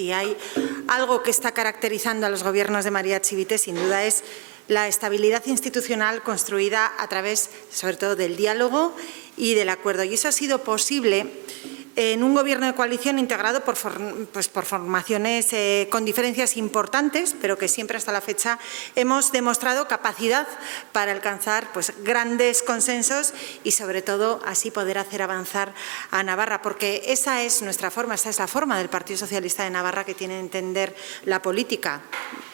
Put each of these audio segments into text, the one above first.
si hay algo que está caracterizando a los gobiernos de María Chivite, sin duda es la estabilidad institucional construida a través, sobre todo, del diálogo y del acuerdo. Y eso ha sido posible en un gobierno de coalición integrado por formaciones con diferencias importantes, pero que siempre hasta la fecha hemos demostrado capacidad para alcanzar grandes consensos y, sobre todo, así poder hacer avanzar a Navarra, porque esa es nuestra forma, esa es la forma del Partido Socialista de Navarra que tiene que entender la política.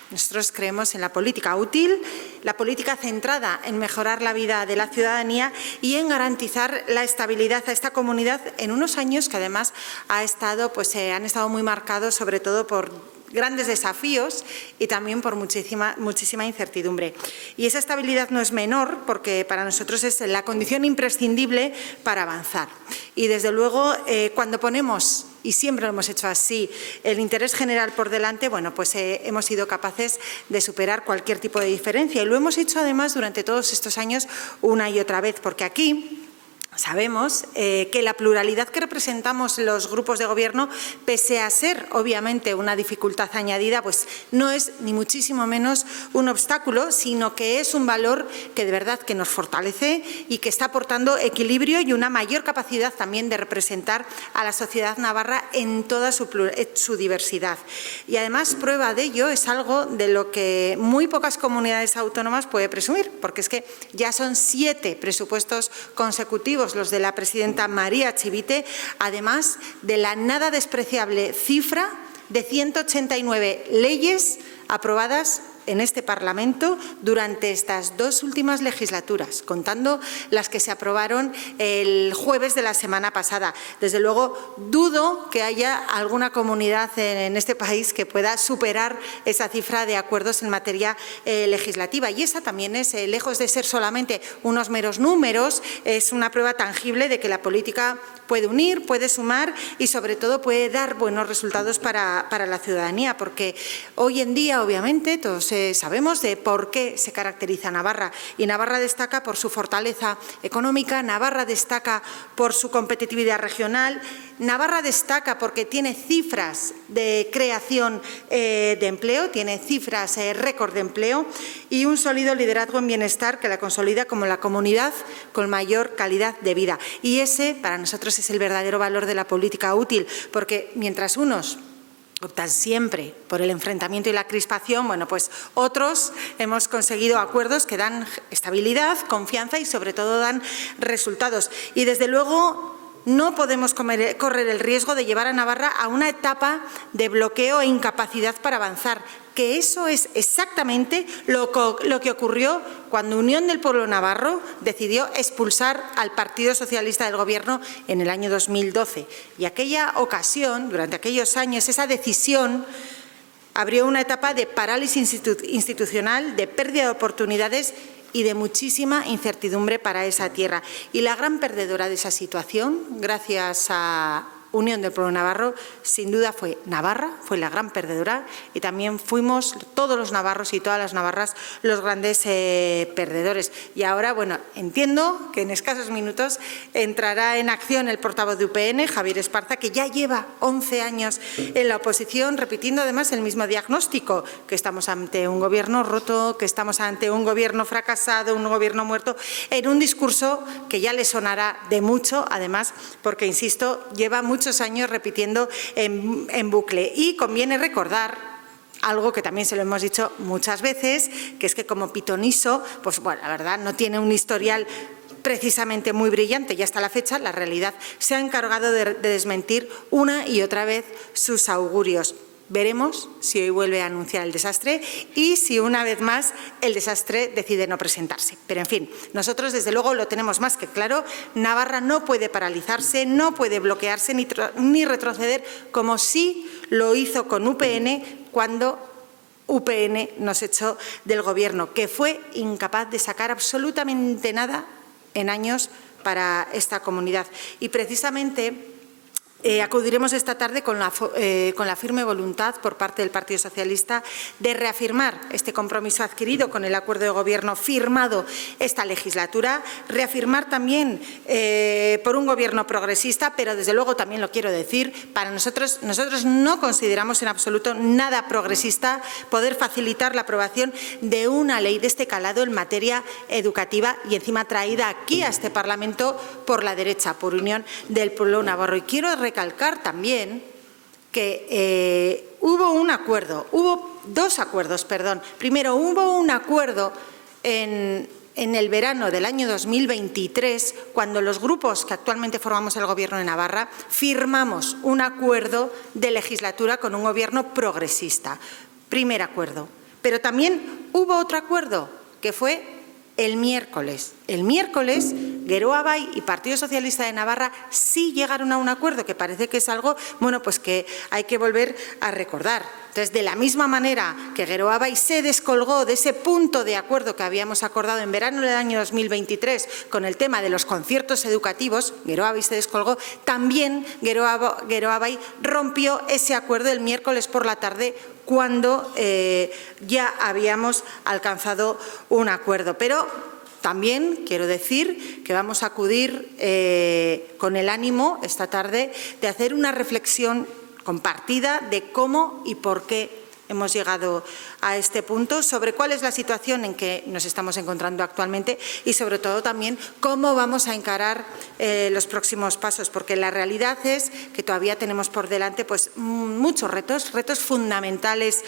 Nosotros creemos en la política útil, la política centrada en mejorar la vida de la ciudadanía y en garantizar la estabilidad a esta comunidad en unos años que además han estado muy marcados sobre todo por grandes desafíos y también por muchísima incertidumbre. Y esa estabilidad no es menor porque para nosotros es la condición imprescindible para avanzar. Y desde luego cuando ponemos, y siempre lo hemos hecho así, el interés general por delante, hemos sido capaces de superar cualquier tipo de diferencia. Y lo hemos hecho además durante todos estos años una y otra vez, porque aquí sabemos que la pluralidad que representamos los grupos de gobierno, pese a ser obviamente una dificultad añadida, no es ni muchísimo menos un obstáculo, sino que es un valor que de verdad que nos fortalece y que está aportando equilibrio y una mayor capacidad también de representar a la sociedad navarra en toda su diversidad. Y además prueba de ello es algo de lo que muy pocas comunidades autónomas puede presumir, porque es que ya son 7 presupuestos consecutivos los de la presidenta María Chivite, además de la nada despreciable cifra de 189 leyes aprobadas en este Parlamento durante estas 2 últimas legislaturas, contando las que se aprobaron el jueves de la semana pasada. Desde luego, dudo que haya alguna comunidad en este país que pueda superar esa cifra de acuerdos en materia legislativa. Y esa también es, lejos de ser solamente unos meros números, es una prueba tangible de que la política puede unir, puede sumar y, sobre todo, puede dar buenos resultados para la ciudadanía, porque hoy en día, obviamente, todos sabemos de por qué se caracteriza Navarra. Y Navarra destaca por su fortaleza económica, Navarra destaca por su competitividad regional, Navarra destaca porque tiene cifras de creación de empleo, tiene cifras récord de empleo y un sólido liderazgo en bienestar que la consolida como la comunidad con mayor calidad de vida. Y ese, para nosotros, es el verdadero valor de la política útil, porque mientras unos optan siempre por el enfrentamiento y la crispación, otros hemos conseguido acuerdos que dan estabilidad, confianza y, sobre todo, dan resultados. Y, desde luego, no podemos correr el riesgo de llevar a Navarra a una etapa de bloqueo e incapacidad para avanzar, que eso es exactamente lo que ocurrió cuando Unión del Pueblo Navarro decidió expulsar al Partido Socialista del Gobierno en el año 2012. Y aquella ocasión, durante aquellos años, esa decisión abrió una etapa de parálisis institucional, de pérdida de oportunidades y de muchísima incertidumbre para esa tierra. Y la gran perdedora de esa situación, gracias a Unión del Pueblo Navarro, sin duda fue Navarra, fue la gran perdedora, y también fuimos todos los navarros y todas las navarras los grandes perdedores. Y ahora, entiendo que en escasos minutos entrará en acción el portavoz de UPN, Javier Esparza, que ya lleva 11 años en la oposición, repitiendo además el mismo diagnóstico, que estamos ante un gobierno roto, que estamos ante un gobierno fracasado, un gobierno muerto, en un discurso que ya le sonará de mucho, además, porque, insisto, lleva muchos años repitiendo en bucle. Y conviene recordar algo que también se lo hemos dicho muchas veces, que es que como pitoniso, la verdad no tiene un historial precisamente muy brillante y hasta la fecha la realidad se ha encargado de desmentir una y otra vez sus augurios. Veremos si hoy vuelve a anunciar el desastre y si una vez más el desastre decide no presentarse. Pero, en fin, nosotros desde luego lo tenemos más que claro. Navarra no puede paralizarse, no puede bloquearse ni retroceder, como sí lo hizo con UPN cuando UPN nos echó del Gobierno, que fue incapaz de sacar absolutamente nada en años para esta comunidad. Y precisamente Acudiremos esta tarde con la firme voluntad por parte del Partido Socialista de reafirmar este compromiso adquirido con el acuerdo de Gobierno firmado esta legislatura, reafirmar también por un Gobierno progresista, pero desde luego también lo quiero decir, para nosotros no consideramos en absoluto nada progresista poder facilitar la aprobación de una ley de este calado en materia educativa y encima traída aquí a este Parlamento por la derecha, por Unión del Pueblo Navarro. Y quiero recalcar también que hubo dos acuerdos, perdón. Primero, hubo un acuerdo en el verano del año 2023, cuando los grupos que actualmente formamos el Gobierno de Navarra firmamos un acuerdo de legislatura con un Gobierno progresista. Primer acuerdo. Pero también hubo otro acuerdo, que fue el miércoles. El miércoles, Geroa Bai y Partido Socialista de Navarra sí llegaron a un acuerdo, que parece que es algo, bueno, pues que hay que volver a recordar. Entonces, de la misma manera que Geroa Bai se descolgó de ese punto de acuerdo que habíamos acordado en verano del año 2023 con el tema de los conciertos educativos, Geroa Bai se descolgó, también Geroa Bai rompió ese acuerdo el miércoles por la tarde, cuando ya habíamos alcanzado un acuerdo. Pero también quiero decir que vamos a acudir con el ánimo esta tarde de hacer una reflexión compartida de cómo y por qué hemos llegado a este punto, sobre cuál es la situación en que nos estamos encontrando actualmente y, sobre todo, también cómo vamos a encarar los próximos pasos, porque la realidad es que todavía tenemos por delante pues, muchos retos fundamentales,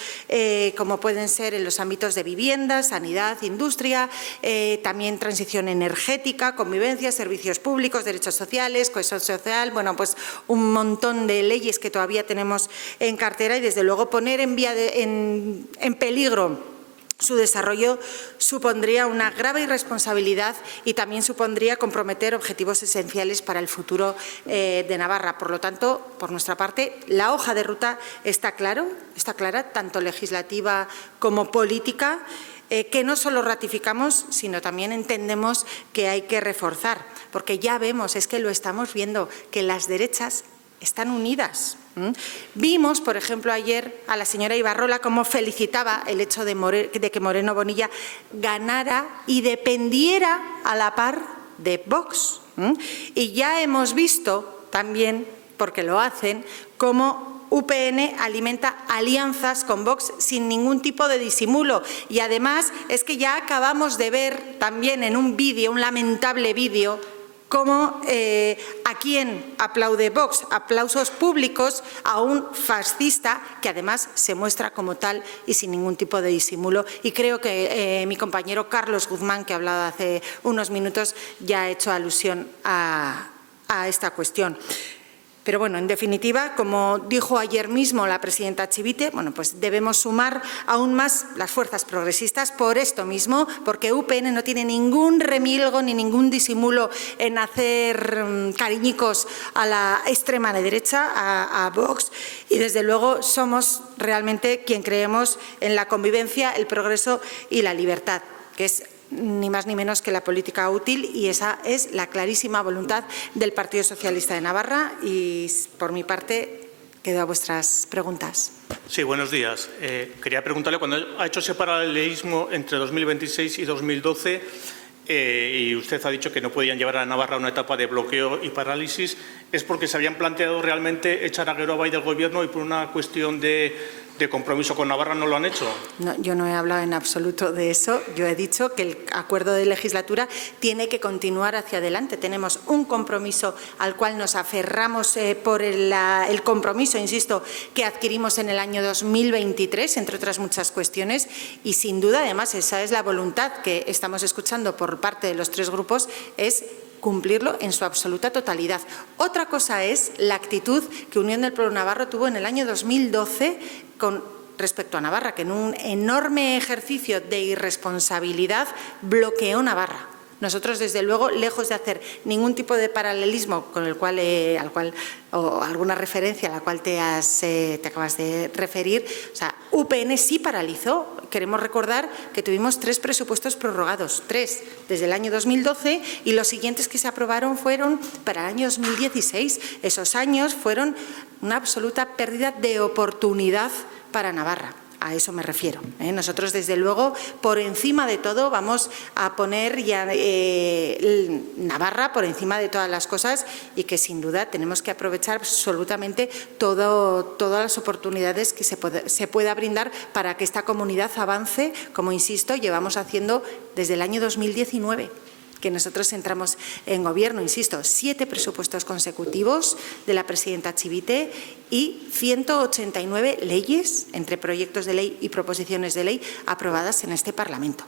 como pueden ser en los ámbitos de vivienda, sanidad, industria, también transición energética, convivencia, servicios públicos, derechos sociales, cohesión social, bueno, pues un montón de leyes que todavía tenemos en cartera y, desde luego, poner en peligro su desarrollo supondría una grave irresponsabilidad y también supondría comprometer objetivos esenciales para el futuro de Navarra. Por lo tanto, por nuestra parte, la hoja de ruta está clara, tanto legislativa como política, que no solo ratificamos, sino también entendemos que hay que reforzar, porque ya vemos, es que lo estamos viendo, que las derechas están unidas. Vimos, por ejemplo, ayer a la señora Ibarrola cómo felicitaba el hecho de que Moreno Bonilla ganara y dependiera a la par de Vox. Y ya hemos visto también, porque lo hacen, cómo UPN alimenta alianzas con Vox sin ningún tipo de disimulo. Y además es que ya acabamos de ver también en un vídeo, un lamentable vídeo, cómo a quién aplaude Vox, aplausos públicos a un fascista que además se muestra como tal y sin ningún tipo de disimulo. Y creo que mi compañero Carlos Guzmán, que ha hablado hace unos minutos, ya ha hecho alusión a esta cuestión. Pero bueno, en definitiva, como dijo ayer mismo la presidenta Chivite, bueno, pues debemos sumar aún más las fuerzas progresistas por esto mismo, porque UPN no tiene ningún remilgo ni ningún disimulo en hacer cariñicos a la extrema derecha, a Vox, y desde luego somos realmente quien creemos en la convivencia, el progreso y la libertad, que es ni más ni menos que la política útil, y esa es la clarísima voluntad del Partido Socialista de Navarra. Y por mi parte quedo a vuestras preguntas. Sí, buenos días. Quería preguntarle, cuando ha hecho ese paralelismo entre 2026 y 2012, y usted ha dicho que no podían llevar a Navarra a una etapa de bloqueo y parálisis, ¿es porque se habían planteado realmente echar a Geroa Bai del Gobierno y por una cuestión de compromiso con Navarra no lo han hecho? No, yo no he hablado en absoluto de eso. Yo he dicho que el acuerdo de legislatura tiene que continuar hacia adelante. Tenemos un compromiso al cual nos aferramos por el compromiso, insisto, que adquirimos en el año 2023, entre otras muchas cuestiones, y sin duda, además, esa es la voluntad que estamos escuchando por parte de los tres grupos, es cumplirlo en su absoluta totalidad. Otra cosa es la actitud que Unión del Pueblo Navarro tuvo en el año 2012 con respecto a Navarra, que en un enorme ejercicio de irresponsabilidad bloqueó Navarra. Nosotros, desde luego, lejos de hacer ningún tipo de paralelismo con el cual, o alguna referencia a la cual te acabas de referir, o sea, UPN sí paralizó queremos recordar que tuvimos 3 presupuestos prorrogados, 3 desde el año 2012, y los siguientes que se aprobaron fueron para el año 2016. Esos años fueron una absoluta pérdida de oportunidad para Navarra. A eso me refiero. Nosotros, desde luego, por encima de todo, vamos a poner Navarra por encima de todas las cosas, y que sin duda tenemos que aprovechar absolutamente todas las oportunidades que se pueda brindar para que esta comunidad avance, como insisto, llevamos haciendo desde el año 2019. Que nosotros entramos en gobierno, insisto, 7 presupuestos consecutivos de la presidenta Chivite y 189 leyes, entre proyectos de ley y proposiciones de ley, aprobadas en este Parlamento.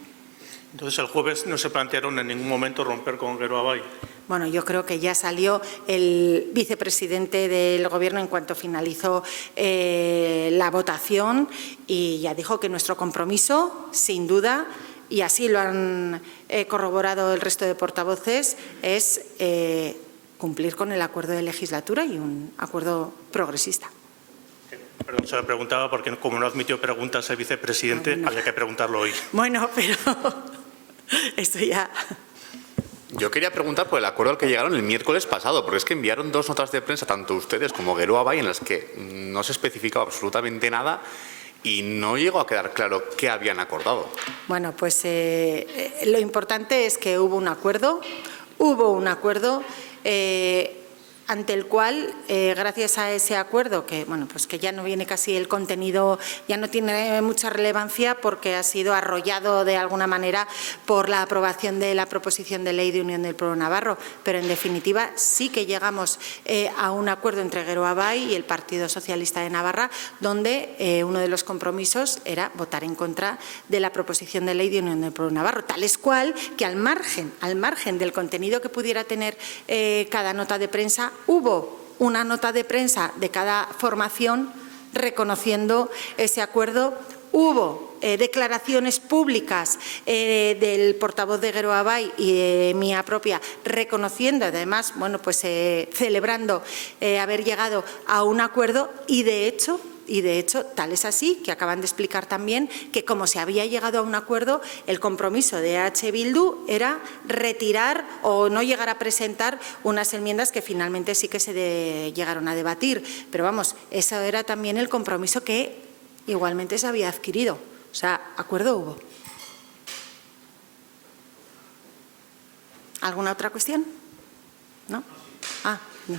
Entonces, el jueves no se plantearon en ningún momento romper con Geroa Bai. Bueno, yo creo que ya salió el vicepresidente del Gobierno en cuanto finalizó la votación, y ya dijo que nuestro compromiso, sin duda, y así lo han corroborado el resto de portavoces, es cumplir con el acuerdo de legislatura y un acuerdo progresista. Perdón, se lo preguntaba porque como no admitió preguntas el vicepresidente, había que preguntarlo hoy. Bueno, pero esto ya... Yo quería preguntar por el acuerdo al que llegaron el miércoles pasado, porque es que enviaron 2 notas de prensa, tanto ustedes como Geroa Bai, en las que no se especificaba absolutamente nada y no llegó a quedar claro qué habían acordado. Bueno, pues lo importante es que hubo un acuerdo ante el cual, gracias a ese acuerdo, que bueno, pues que ya no viene casi el contenido, ya no tiene mucha relevancia porque ha sido arrollado de alguna manera por la aprobación de la proposición de ley de Unión del Pueblo Navarro, pero en definitiva sí que llegamos a un acuerdo entre Geroa Bai y el Partido Socialista de Navarra, donde uno de los compromisos era votar en contra de la proposición de ley de Unión del Pueblo Navarro, tal es cual que al margen del contenido que pudiera tener cada nota de prensa, hubo una nota de prensa de cada formación reconociendo ese acuerdo. Hubo declaraciones públicas del portavoz de Geroa Bai y mía propia reconociendo, además, bueno, pues celebrando haber llegado a un acuerdo, y de hecho, tal es así que acaban de explicar también que, como se había llegado a un acuerdo, el compromiso de H. Bildu era retirar o no llegar a presentar unas enmiendas que finalmente sí que se llegaron a debatir. Pero vamos, eso era también el compromiso que igualmente se había adquirido. O sea, acuerdo hubo. ¿Alguna otra cuestión? ¿No? Ah, no.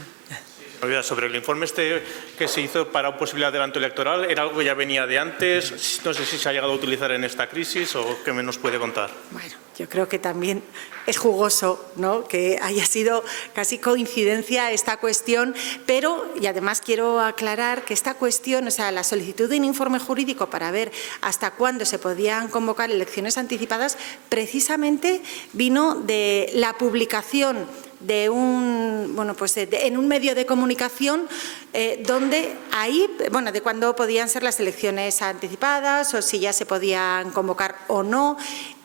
Sobre el informe que se hizo para un posible adelanto electoral, ¿era algo que ya venía de antes? No sé si se ha llegado a utilizar en esta crisis o qué me nos puede contar. Bueno, yo creo que también es jugoso, ¿no?, que haya sido casi coincidencia esta cuestión, pero, y además quiero aclarar que esta cuestión, o sea, la solicitud de un informe jurídico para ver hasta cuándo se podían convocar elecciones anticipadas, precisamente vino de la publicación de en un medio de comunicación donde ahí, bueno, de cuándo podían ser las elecciones anticipadas o si ya se podían convocar o no.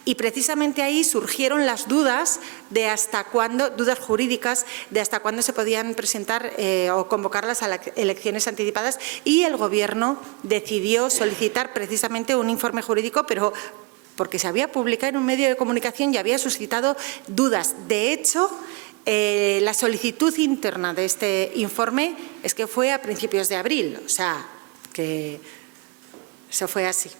Y precisamente ahí surgieron las dudas de hasta cuándo, dudas jurídicas, de hasta cuándo se podían presentar o convocar las elecciones anticipadas, y el Gobierno decidió solicitar precisamente un informe jurídico, pero porque se había publicado en un medio de comunicación y había suscitado dudas. De hecho, la solicitud interna de este informe es que fue a principios de abril, o sea, que eso fue así.